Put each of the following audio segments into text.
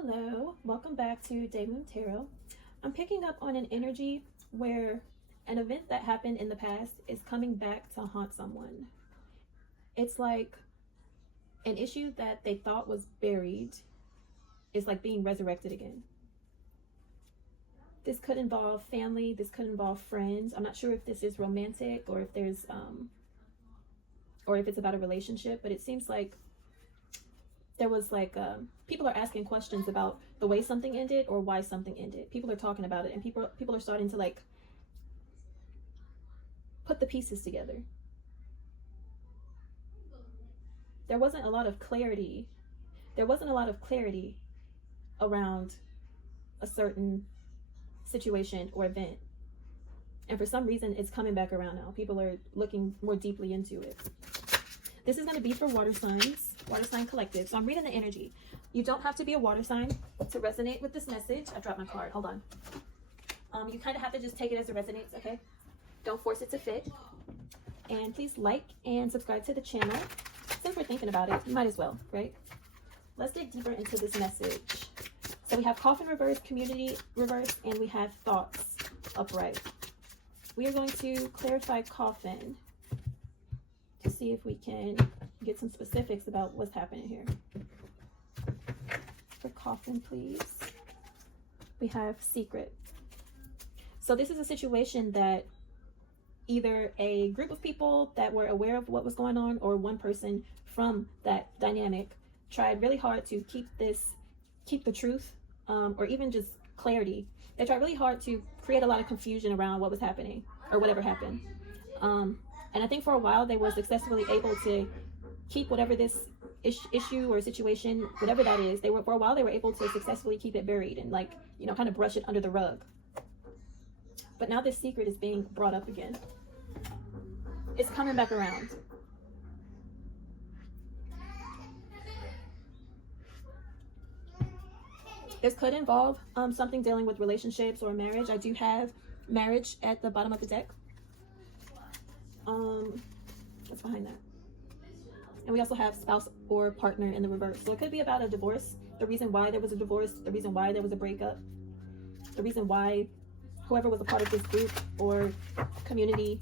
Hello, welcome back to Day Moon Tarot. I'm picking up on an energy where an event that happened in the past is coming back to haunt someone. It's like an issue that they thought was buried is like being resurrected again. This could involve family, this could involve friends. I'm not sure if this is romantic or if there's or if it's about a relationship, but it seems like there was like people are asking questions about the way something ended or why something ended. People are talking about it, and people are starting to like put the pieces together. There wasn't a lot of clarity. There wasn't a lot of clarity around a certain situation or event, and for some reason it's coming back around now. People are looking more deeply into it. This is going to be for water signs, water sign collective. So I'm reading the energy. You don't have to be a water sign to resonate with this message. I dropped my card. Hold on. You kind of have to just take it as it resonates, okay? Don't force it to fit. And please like and subscribe to the channel. Since we're thinking about it, you might as well, right? Let's dig deeper into this message. So we have coffin reverse, community reverse, and we have thoughts upright. We are going to clarify coffin to see if we can get some specifics about what's happening here. For coffin, please. We have secret. So this is a situation that either a group of people that were aware of what was going on or one person from that dynamic tried really hard to keep the truth, or even just clarity. They tried really hard to create a lot of confusion around what was happening or whatever happened. And I think for a while they were successfully able to keep whatever this issue or situation, whatever that is, for a while they were able to successfully keep it buried and like, you know, kind of brush it under the rug. But now this secret is being brought up again. It's coming back around. This could involve something dealing with relationships or marriage. I do have marriage at the bottom of the deck. What's behind that? And we also have spouse or partner in the reverse. So it could be about a divorce, the reason why there was a divorce, the reason why there was a breakup, the reason why whoever was a part of this group or community,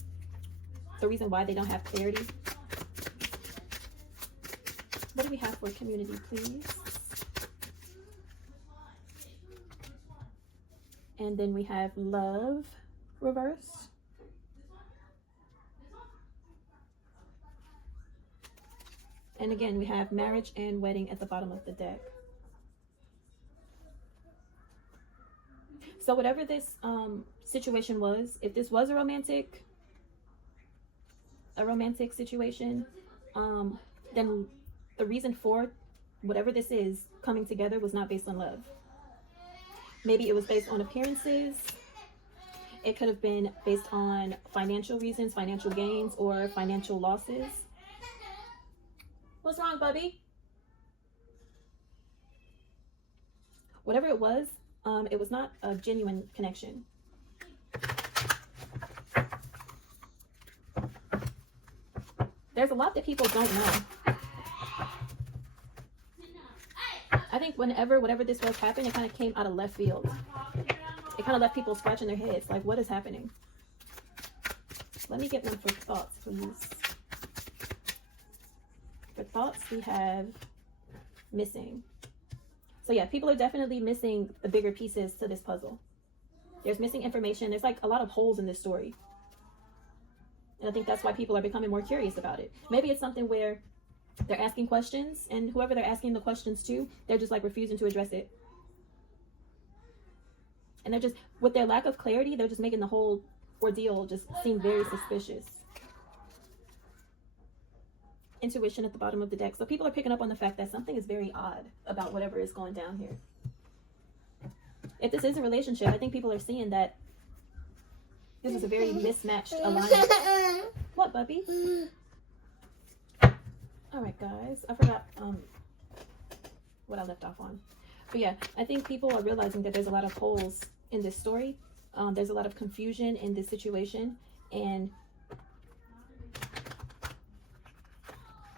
the reason why they don't have clarity. What do we have for community, please? And then we have love reverse. And again, we have marriage and wedding at the bottom of the deck. So whatever this situation was, if this was a romantic situation, then the reason for whatever this is coming together was not based on love. Maybe it was based on appearances. It could have been based on financial reasons, financial gains, or financial losses. What's wrong, Bubby? Whatever it was not a genuine connection. There's a lot that people don't know. I think whatever this was happened, it kind of came out of left field. It kind of left people scratching their heads, like, what is happening? Let me get one for thoughts, please. For thoughts, we have missing. So yeah, people are definitely missing the bigger pieces to this puzzle. There's missing information. There's like a lot of holes in this story. And I think that's why people are becoming more curious about it. Maybe it's something where they're asking questions, and whoever they're asking the questions to, they're just like refusing to address it. And they're just, with their lack of clarity, they're just making the whole ordeal just seem very suspicious. Intuition at the bottom of the deck. So people are picking up on the fact that something is very odd about whatever is going down here. If this is a relationship, I think people are seeing that this is a very mismatched alliance. What, Bubby? All right, guys. I forgot what I left off on. But yeah, I think people are realizing that there's a lot of holes in this story. There's a lot of confusion in this situation, and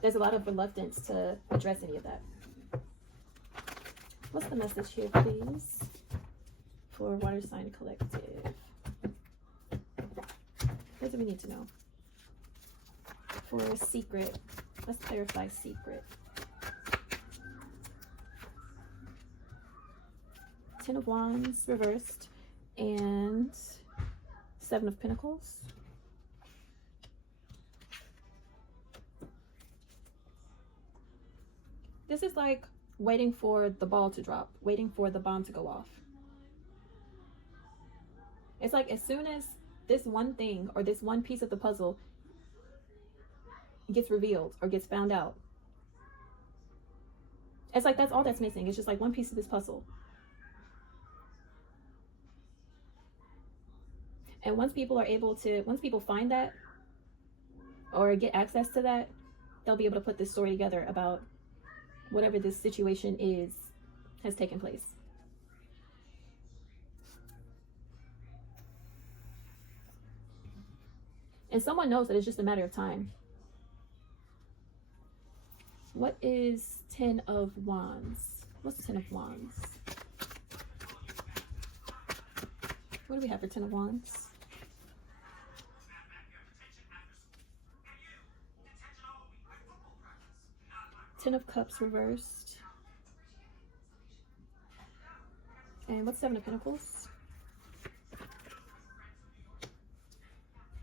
there's a lot of reluctance to address any of that. What's the message here, please, for Water Sign Collective? What do we need to know? For secret. Let's clarify secret. Ten of Wands reversed and Seven of Pentacles. This is like waiting for the ball to drop, waiting for the bomb to go off. It's like as soon as this one thing or this one piece of the puzzle gets revealed or gets found out, it's like that's all that's missing. It's just like one piece of this puzzle. And once people find that or get access to that, they'll be able to put this story together about whatever this situation has taken place. And someone knows that it's just a matter of time. What is Ten of Wands? What's the Ten of Wands? What do we have for Ten of Wands? Ten of Cups reversed. And what's Seven of Pentacles?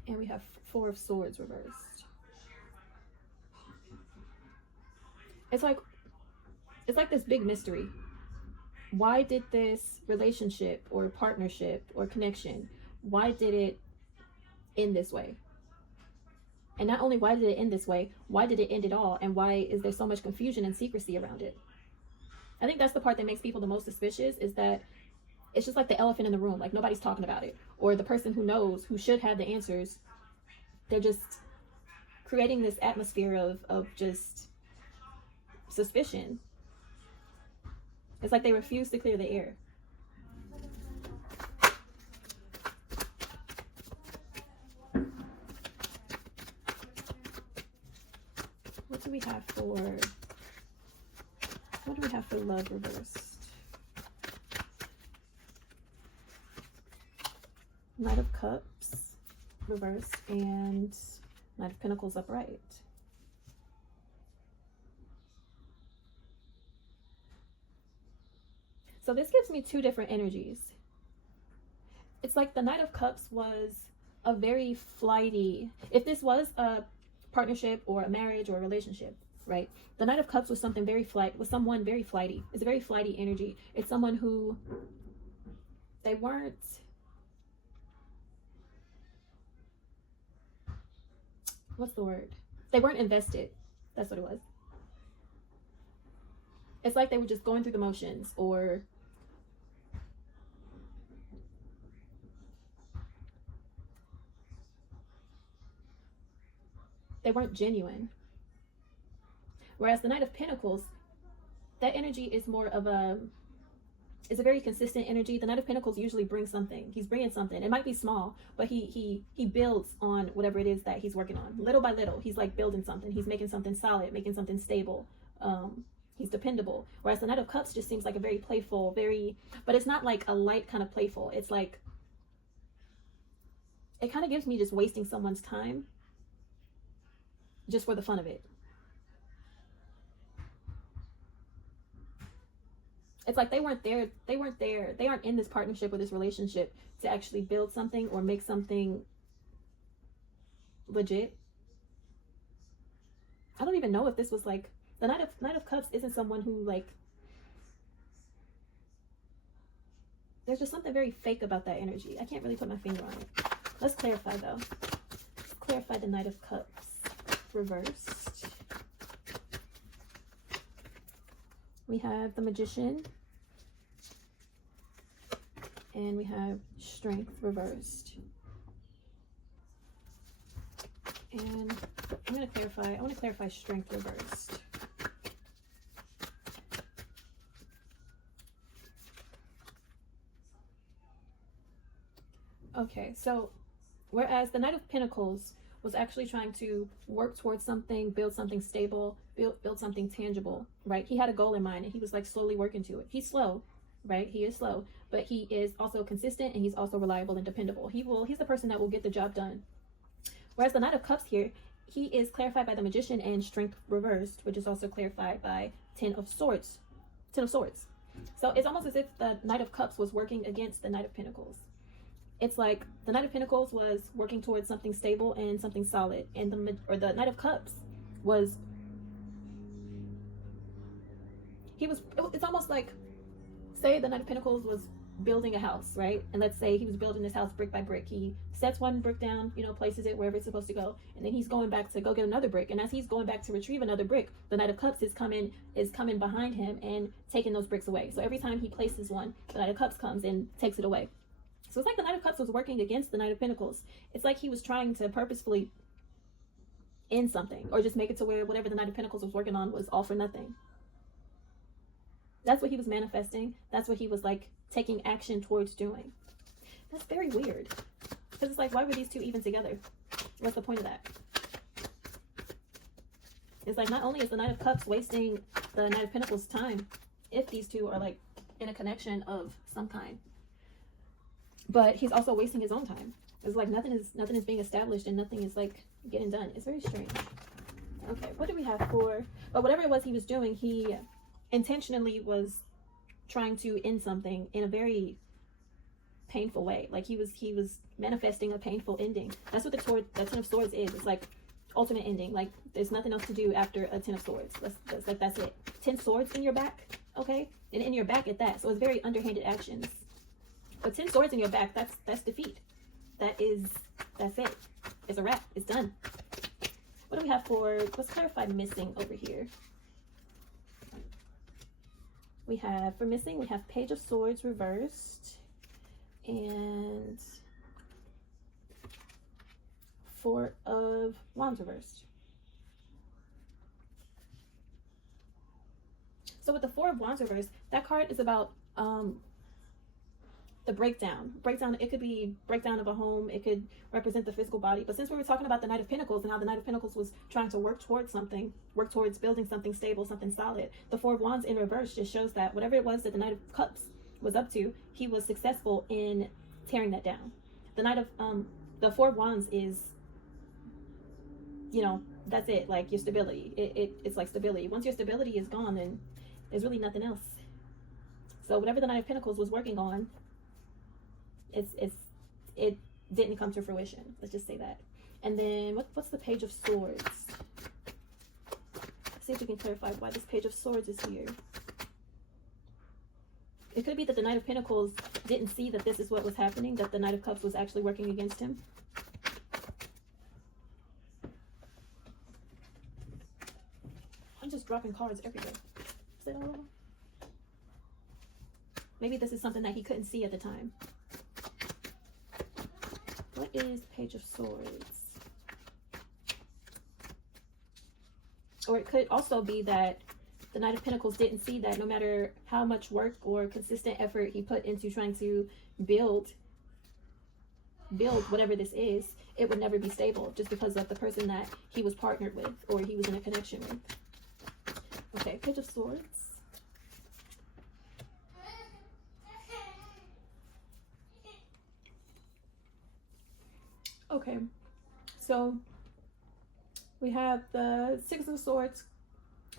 And we have Four of Swords reversed. It's like this big mystery. Why did this relationship or partnership or connection, why did it end this way? And not only why did it end this way, why did it end at all? And why is there so much confusion and secrecy around it? I think that's the part that makes people the most suspicious, is that it's just like the elephant in the room. Like nobody's talking about it. Or the person who knows, who should have the answers, they're just creating this atmosphere of just suspicion. It's like they refuse to clear the air. What do we have for love reversed? Knight of Cups reversed and Knight of Pentacles upright. So this gives me two different energies. It's like the Knight of Cups was a very flighty, if this was a partnership or a marriage or a relationship, right? The Knight of Cups was someone very flighty. It's a very flighty energy. It's someone who they weren't they weren't invested. That's what it was. It's like they were just going through the motions, or they weren't genuine. Whereas the Knight of Pentacles, that energy is more of it's a very consistent energy. The Knight of Pentacles usually brings something. He's bringing something. It might be small, but he builds on whatever it is that he's working on. Little by little, he's like building something. He's making something solid, making something stable. He's dependable. Whereas the Knight of Cups just seems like a very playful, but it's not like a light kind of playful. It's like, it kind of gives me just wasting someone's time just for the fun of it. It's like they aren't in this partnership or this relationship to actually build something or make something legit. I don't even know if this was like, the Knight of Cups isn't someone who, like, there's just something very fake about that energy. I can't really put my finger on it. Let's clarify though. Let's clarify the Knight of Cups reversed. We have the Magician. And we have Strength reversed. And I want to clarify Strength reversed. Okay, so whereas the Knight of Pentacles was actually trying to work towards something, build something stable, build something tangible, right? He had a goal in mind and he was like slowly working to it. He's slow, right? He is slow, but he is also consistent and he's also reliable and dependable. He's the person that will get the job done. Whereas the Knight of Cups here, he is clarified by the Magician and Strength reversed, which is also clarified by Ten of Swords. So it's almost as if the Knight of Cups was working against the Knight of Pentacles. It's like the Knight of Pentacles was working towards something stable and something solid, and the Knight of Cups was, it's almost like, say the Knight of Pentacles was building a house, right? And let's say he was building this house brick by brick. He sets one brick down, places it wherever it's supposed to go, and then he's going back to go get another brick. And as he's going back to retrieve another brick, the Knight of Cups is coming behind him and taking those bricks away. So every time he places one, the Knight of Cups comes and takes it away. So it's like the Knight of Cups was working against the Knight of Pentacles. It's like he was trying to purposefully end something, or just make it to where whatever the Knight of Pentacles was working on was all for nothing. That's what he was manifesting. That's what he was like taking action towards doing. That's very weird. Because it's like, why were these two even together? What's the point of that? It's like, not only is the Knight of Cups wasting the Knight of Pentacles' time, if these two are like in a connection of some kind, but he's also wasting his own time. It's like nothing is being established and nothing is like getting done. It's very strange. Okay, what do we have for, but whatever it was he was doing, he intentionally was trying to end something in a very painful way. Like he was manifesting a painful ending. That's what the Ten of Swords is. It's like ultimate ending. Like there's nothing else to do after a Ten of Swords. That's it. 10 swords in your back, okay, and in your back at that. So it's very underhanded actions. But 10 swords in your back, that's defeat. That's it. It's a wrap. It's done. What do we have for, let's clarify missing over here. We have, for missing, we have Page of Swords reversed and Four of Wands reversed. So with the Four of Wands reversed, that card is about the breakdown. It could be breakdown of a home. It could represent the physical body. But since we were talking about the Knight of Pentacles and how the Knight of Pentacles was trying to work towards something, work towards building something stable, something solid, the Four of Wands in reverse just shows that whatever it was that the Knight of Cups was up to, he was successful in tearing that down. The Knight of the Four of Wands is, that's it. Like your stability. It's like stability. Once your stability is gone, then there's really nothing else. So whatever the Knight of Pentacles was working on, it didn't come to fruition. Let's just say that. And then what's the Page of Swords? Let's see if we can clarify why this Page of Swords is here. It could be that the Knight of Pentacles didn't see that this is what was happening, that the Knight of Cups was actually working against him. I'm just dropping cards everywhere. Is that all of them? Maybe this is something that he couldn't see at the time. What is the Page of Swords? Or it could also be that the Knight of Pentacles didn't see that no matter how much work or consistent effort he put into trying to build whatever this is, it would never be stable just because of the person that he was partnered with or he was in a connection with. Okay, Page of Swords. Okay, so we have the Six of Swords.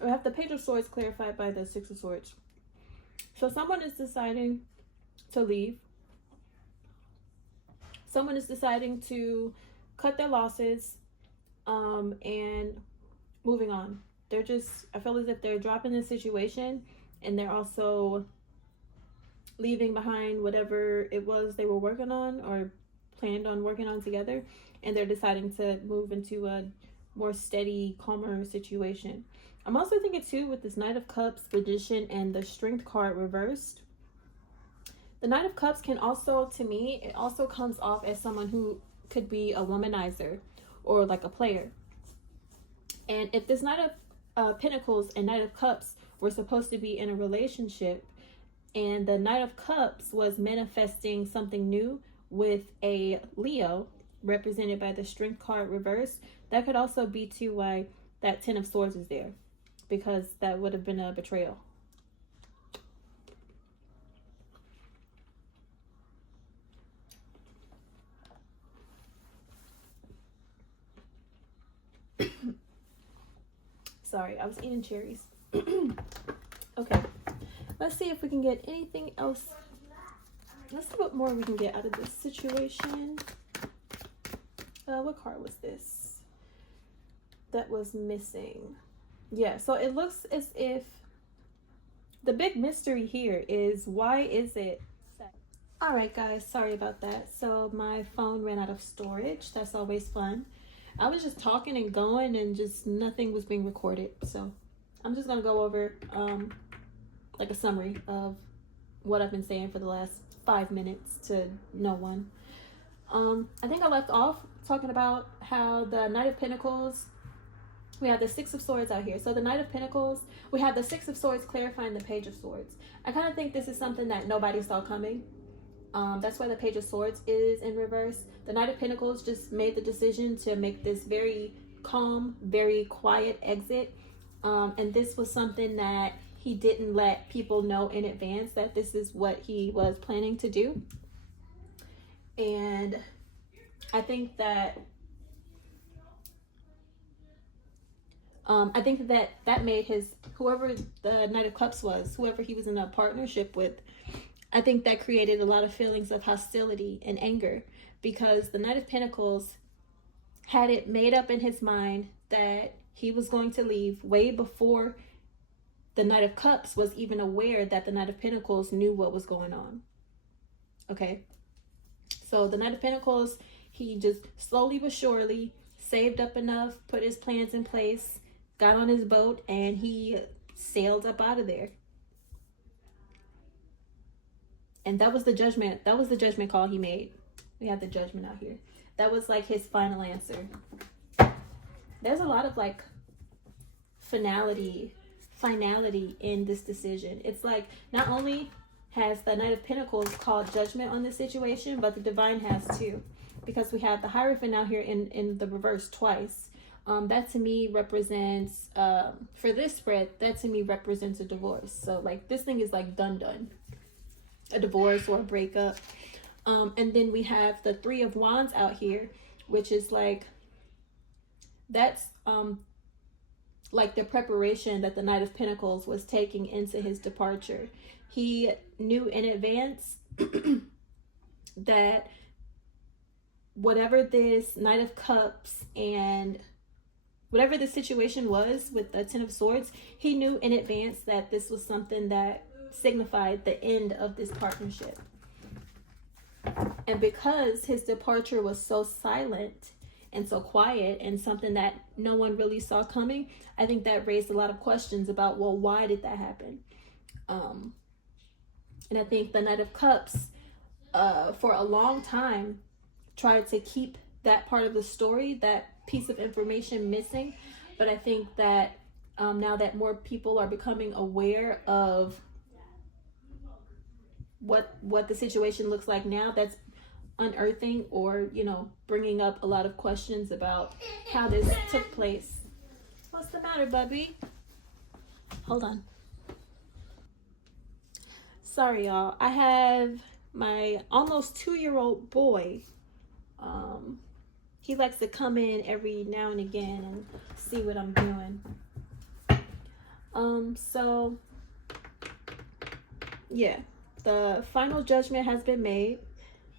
We have the Page of Swords clarified by the Six of Swords. So someone is deciding to leave. Someone is deciding to cut their losses and moving on. They're just, I feel as if they're dropping the situation and they're also leaving behind whatever it was they were working on or planned on working on together, and they're deciding to move into a more steady, calmer situation. I'm also thinking too with this Knight of Cups, Magician, and the Strength card reversed. The Knight of Cups can also, to me, it also comes off as someone who could be a womanizer or like a player. And if this Knight of Pentacles and Knight of Cups were supposed to be in a relationship, and the Knight of Cups was manifesting something new with a Leo, represented by the Strength card reversed, that could also be to why that Ten of Swords is there, because that would have been a betrayal. Sorry, I was eating cherries. Okay, let's see if we can get anything else. Let's see what more we can get out of this situation. What card was this that was missing? Yeah, so it looks as if the big mystery here is, why is it? All right, guys, sorry about that. So my phone ran out of storage. That's always fun. I was just talking and going and just nothing was being recorded. So I'm just going to go over like a summary of what I've been saying for the last 5 minutes to no one. I think I left off talking about how the Knight of Pentacles, we have the Six of Swords out here. So the Knight of Pentacles, we have the Six of Swords clarifying the Page of Swords. I kind of think this is something that nobody saw coming. That's why the Page of Swords is in reverse. The Knight of Pentacles just made the decision to make this very calm, very quiet exit. And this was something that he didn't let people know in advance that this is what he was planning to do. And I think that that made his, whoever the Knight of Cups was, whoever he was in a partnership with, I think that created a lot of feelings of hostility and anger, because the Knight of Pentacles had it made up in his mind that he was going to leave way before the Knight of Cups was even aware that the Knight of Pentacles knew what was going on. Okay, so the Knight of Pentacles, he just slowly but surely saved up enough, put his plans in place, got on his boat, and he sailed up out of there. And that was the judgment. That was the judgment call he made. We have the Judgment out here. That was like his final answer. There's a lot of like finality in this decision. It's like, not only has the Knight of Pentacles called judgment on this situation, but the Divine has too. Because we have the Hierophant out here in the reverse twice. That to me represents, for this spread, that to me represents a divorce. So like this thing is like done. A divorce or a breakup. And then we have the Three of Wands out here, which is like, that's like the preparation that the Knight of Pentacles was taking into his departure. He knew in advance that whatever this Knight of Cups and whatever the situation was with the Ten of Swords, he knew in advance that this was something that signified the end of this partnership. And because his departure was so silent and so quiet and something that no one really saw coming, I think that raised a lot of questions about, well, why did that happen? And I think the Knight of Cups, for a long time, tried to keep that part of the story, that piece of information missing. But I think that now that more people are becoming aware of what the situation looks like now, that's unearthing or, you know, bringing up a lot of questions about how this took place. What's the matter, Bubby? Hold on. Sorry, y'all. I have my almost 2-year-old boy. He likes to come in every now and again and see what I'm doing. So yeah, the final judgment has been made.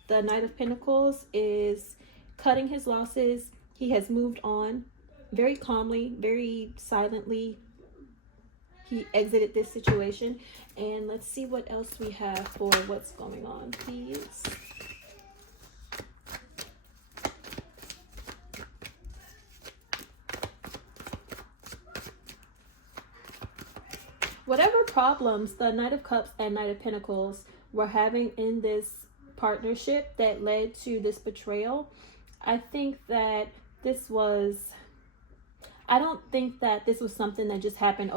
The Knight of Pentacles is cutting his losses. He has moved on very calmly, very silently. He exited this situation. And let's see what else we have for what's going on, please. Whatever problems the Knight of Cups and Knight of Pentacles were having in this partnership that led to this betrayal, I think that this was, I don't think that this was something that just happened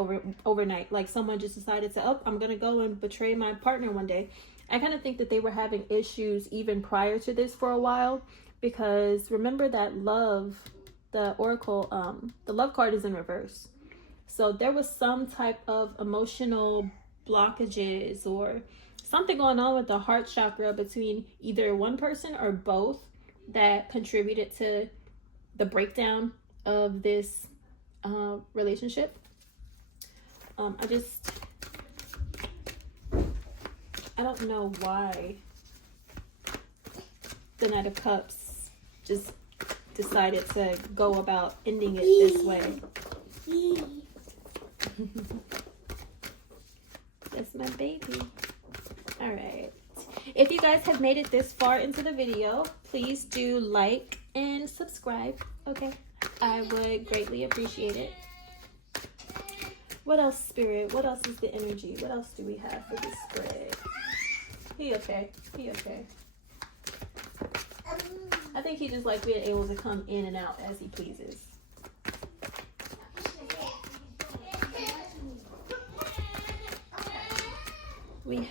overnight. Like someone just decided to, oh, I'm going to go and betray my partner one day. I kind of think that they were having issues even prior to this for a while, because remember that love, the oracle, the love card is in reverse. So there was some type of emotional blockages or something going on with the heart chakra between either one person or both that contributed to the breakdown of this relationship. I don't know why the Knight of Cups just decided to go about ending it this way. That's my baby. All right. If you guys have made it this far into the video, please do like and subscribe. Okay, I would greatly appreciate it. What else, Spirit? What else is the energy? What else do we have for this spread? He okay. He okay. I think he just likes being able to come in and out as he pleases. We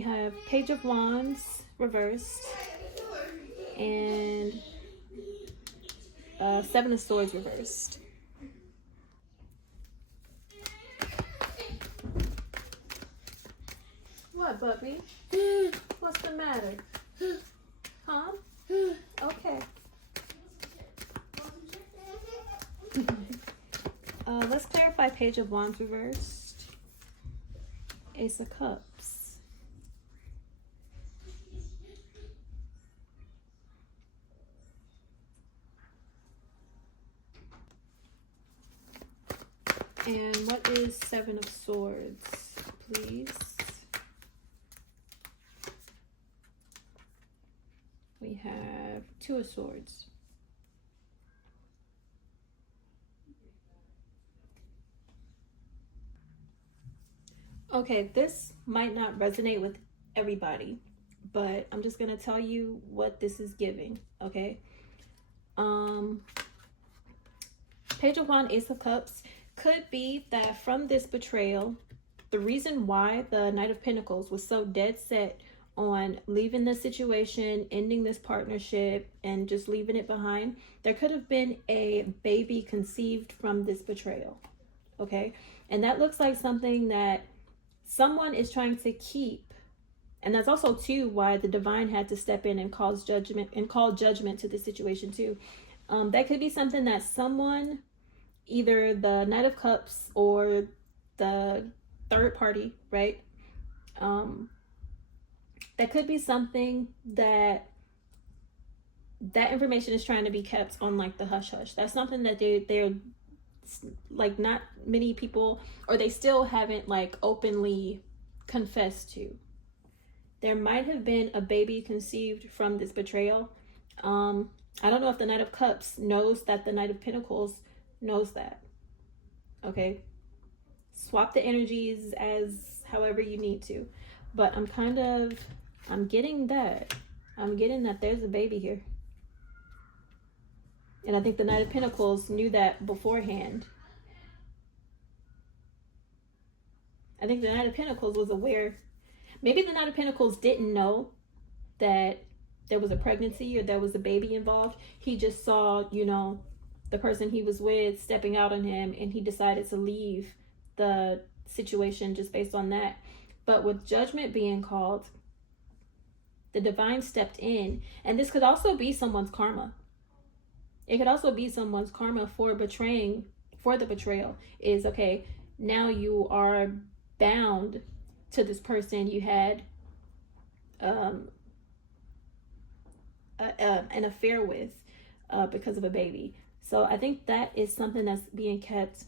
have Page of Wands reversed and Seven of Swords reversed. What, Bubby? What's the matter? Huh? Okay. Let's clarify Page of Wands reversed. Ace of Cups. And what is Seven of Swords, please? We have Two of Swords. Okay, this might not resonate with everybody, but I'm just gonna tell you what this is giving, okay? Page of Wands, Ace of Cups could be that from this betrayal, the reason why the Knight of Pentacles was so dead set on leaving this situation, ending this partnership, and just leaving it behind, there could have been a baby conceived from this betrayal, okay? And that looks like something that someone is trying to keep. And that's also too why the divine had to step in and call judgment to the situation too. That could be something that someone, either the Knight of Cups or the third party, right? That could be something that information is trying to be kept on like the hush hush. That's something that they're like not many people, or they still haven't like openly confessed to. There might have been a baby conceived from this betrayal. I don't know if the Knight of Cups knows that the Knight of Pentacles knows that. Okay, swap the energies as however you need to, but I'm getting that there's a baby here. And I think the Knight of Pentacles knew that beforehand. I think the Knight of Pentacles was aware. Maybe the Knight of Pentacles didn't know that there was a pregnancy or there was a baby involved. He just saw, you know, the person he was with stepping out on him, and he decided to leave the situation just based on that. But with judgment being called, the divine stepped in, and this could also be someone's karma. It could also be someone's karma for betraying, for the betrayal is, okay, now you are bound to this person you had an affair with because of a baby. So I think that is something that's being kept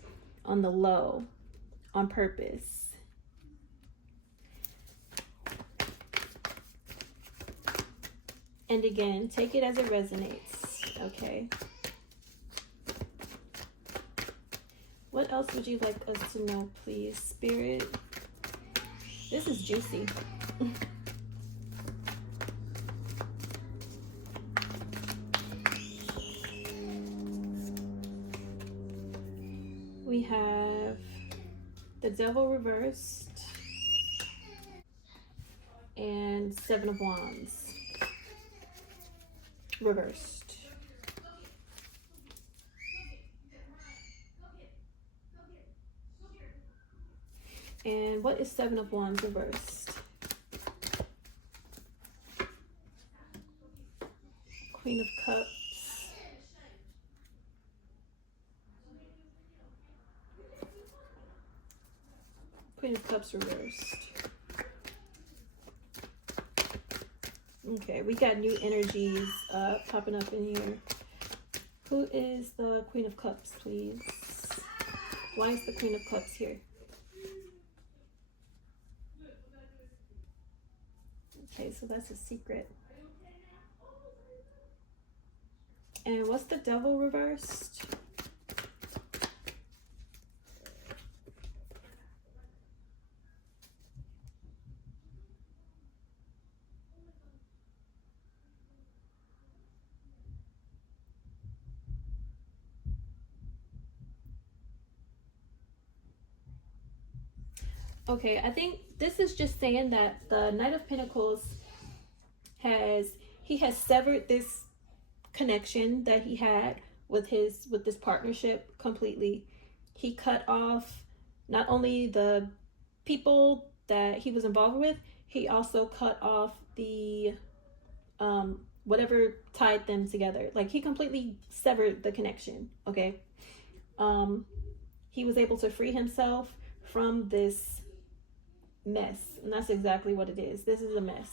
on the low on purpose. And again, take it as it resonates, okay? What else would you like us to know, please, Spirit? This is juicy. We have the Devil reversed and Seven of Wands. reversed. And what is Seven of Wands reversed? Queen of Cups. Queen of Cups reversed. Okay, we got new energies popping up in here. Who is the Queen of Cups, please? Why is the Queen of Cups here? Okay, so that's a secret. And what's the Devil reversed? Okay, I think this is just saying that the Knight of Pentacles has severed this connection that he had with this partnership completely. He cut off not only the people that he was involved with, he also cut off the whatever tied them together. Like, he completely severed the connection. Okay, he was able to free himself from this mess, and that's exactly what it is. This is a mess.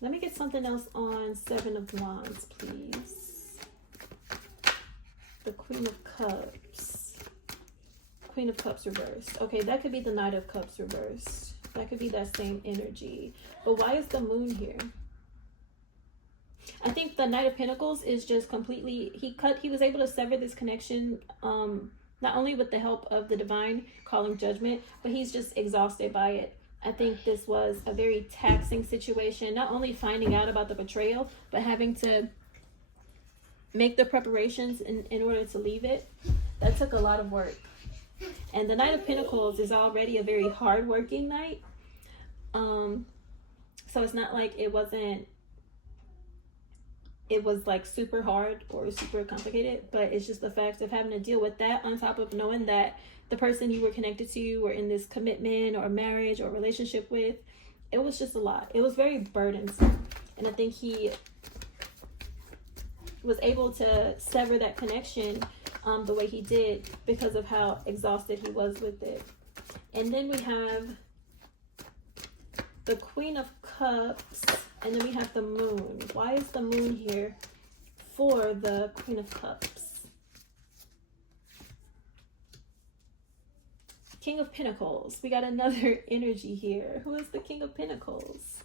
Let me get something else on Seven of Wands, please. The Queen of Cups. Queen of Cups reversed. Okay, that could be the Knight of Cups reversed. That could be that same energy. But why is the Moon here? I think the Knight of Pentacles is just completely, he was able to sever this connection, not only with the help of the divine calling judgment, but he's just exhausted by it. I think this was a very taxing situation, not only finding out about the betrayal, but having to make the preparations in order to leave it. That took a lot of work. And the Knight of Pentacles is already a very hard-working knight. So it's not like it was like super hard or super complicated, but it's just the fact of having to deal with that on top of knowing that the person you were connected to or in this commitment or marriage or relationship with, it was just a lot. It was very burdensome. And I think he was able to sever that connection the way he did because of how exhausted he was with it. And then we have the Queen of Cups, and then we have the Moon. Why is the Moon here for the Queen of Cups? King of Pentacles. We got another energy here. Who is the King of Pentacles?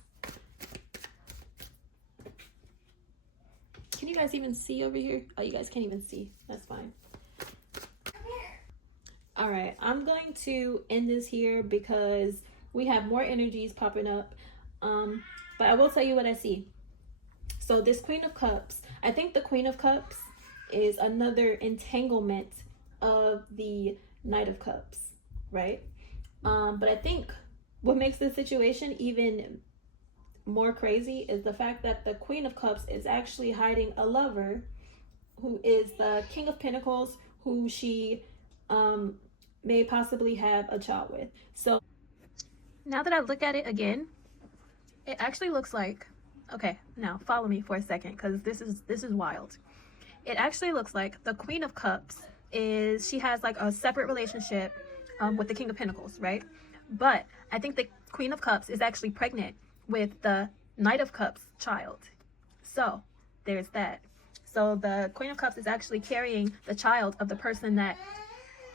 Can you guys even see over here? Oh, you guys can't even see. That's fine. All right, I'm going to end this here because we have more energies popping up. But I will tell you what I see. So this Queen of Cups, I think the Queen of Cups is another entanglement of the Knight of Cups, right? But I think what makes this situation even more crazy is the fact that the Queen of Cups is actually hiding a lover who is the King of Pentacles, who she may possibly have a child with. So now that I look at it again, it actually looks like, okay, now follow me for a second because this is wild. It actually looks like the Queen of Cups she has like a separate relationship with the King of Pentacles, right? But I think the Queen of Cups is actually pregnant with the Knight of Cups child. So there's that. So the Queen of Cups is actually carrying the child of the person that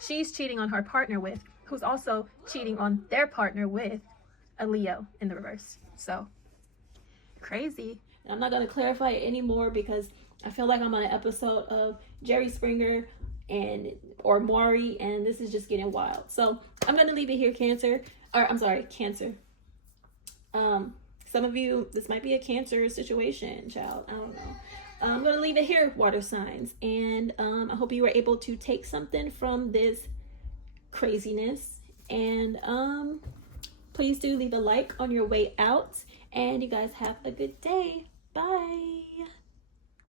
she's cheating on her partner with, who's also cheating on their partner with a Leo in the reverse. So crazy. I'm not going to clarify it anymore because I feel like I'm on an episode of Jerry Springer or Maury, and this is just getting wild. So I'm going to leave it here, Cancer. Cancer. Some of you, this might be a Cancer situation, child. I don't know. I'm going to leave it here, water signs. And I hope you were able to take something from this craziness. And please do leave a like on your way out. And you guys have a good day. Bye.